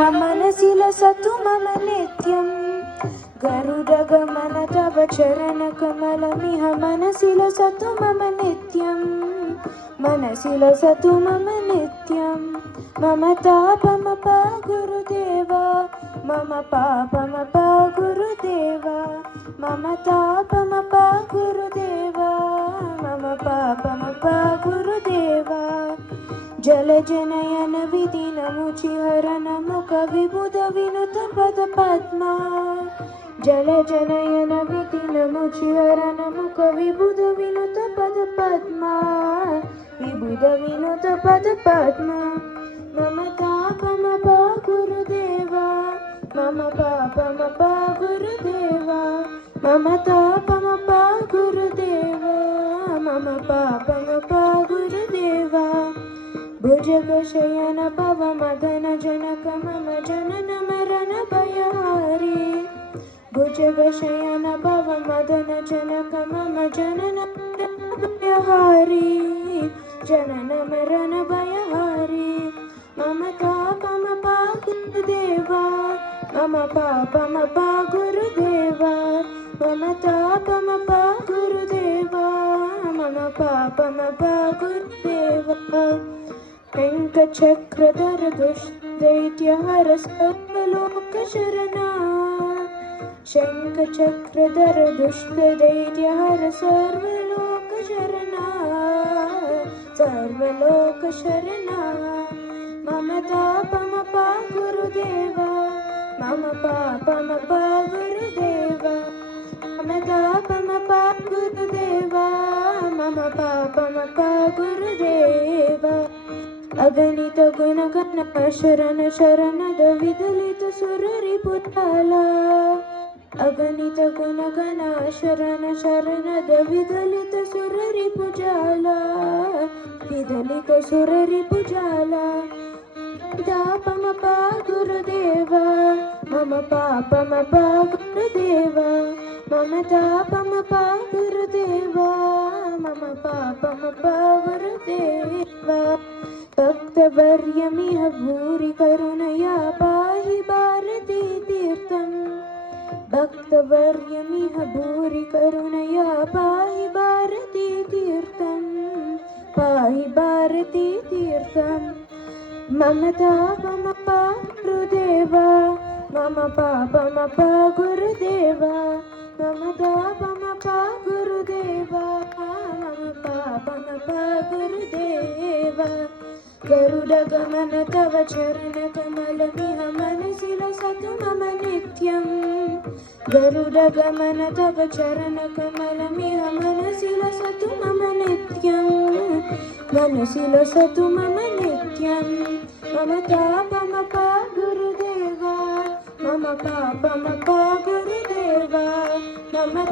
मनसि लसतु मम नित्यं गरुडगमन तव चरणकमलमिह मनसि लसतु मम नित्यं मनसि लसतु मम नित्यं मम तापमपा गुरुदेवा मम पापमपा गुरुदेवा मम तापमपा गुरुदेवा मम पापमपा गुरुदेवा जलजनयन विधिनमुचिहरन मुख विबुध विनुत पदपद्मा जलजनयन विधिनमुचिहरन मुख विबुध विनुत पदपद्मा विबुध विनुत पदपद्मा मम तापमपा गुरुदेवा मम पापमपा गुरुदेवा मम तापमपा गुरुदेवा मम पापमपा गुरुदेवा भुजगशयन पवमदन जनक मम जनन मरण भयहारी भुजगशयन पवमदन जनक मम जनन मरण भयहारी जनन मरण भयहारी मम तापमपा गुरुदेवा मम पापमपा गुरुदेवा मम तापमपा गुरुदेवा मम पापमपा गुरुदेवा शङ्खचक्रधर दुष्टदैत्यहर सर्वलोकशरणा शङ्खचक्रधर दुष्टदैत्यहर सर्वलोकशरणा सर्वलोकशरणा मम तापमपा गुरुदेवा मम पापमपा गुरुदेवा मम तापमपा गुरुदेवा मम पापमपा गुरुदेवा अगणित गुणगण शरण शरणद विदलित सुररिपुताला अगणित गुणगण शरण शरणद विदलित सुररिपुजाला विदलित सुररिपुजाला तापमपा गुरुदेवा मम पापमपा गुरुदेवा मम तापमपा गुरुदेवा मम पापमपा गुरुदेवा भक्तवर्यमिह भूरि करुणया पाहि भारती तीर्थं भक्तवर्यमिह भूरि करुणया पाहि भारती तीर्थं पाहि भारती तीर्थं मम तापमपा गुरुदेवा मम पापमपा गुरुदेवा मम तापमपा गुरुदेवा मम पापमपा गुरुदेवा गरुडगमन तव चरणकमलमिह मनसि लसतु मम नित्यं गरुडगमन तव चरणकमलमिह मनसि लसतु मम नित्यं मनसि लसतु मम नित्यं मम तापमपा गुरुदेवा मम पापमपा गुरुदेवा मम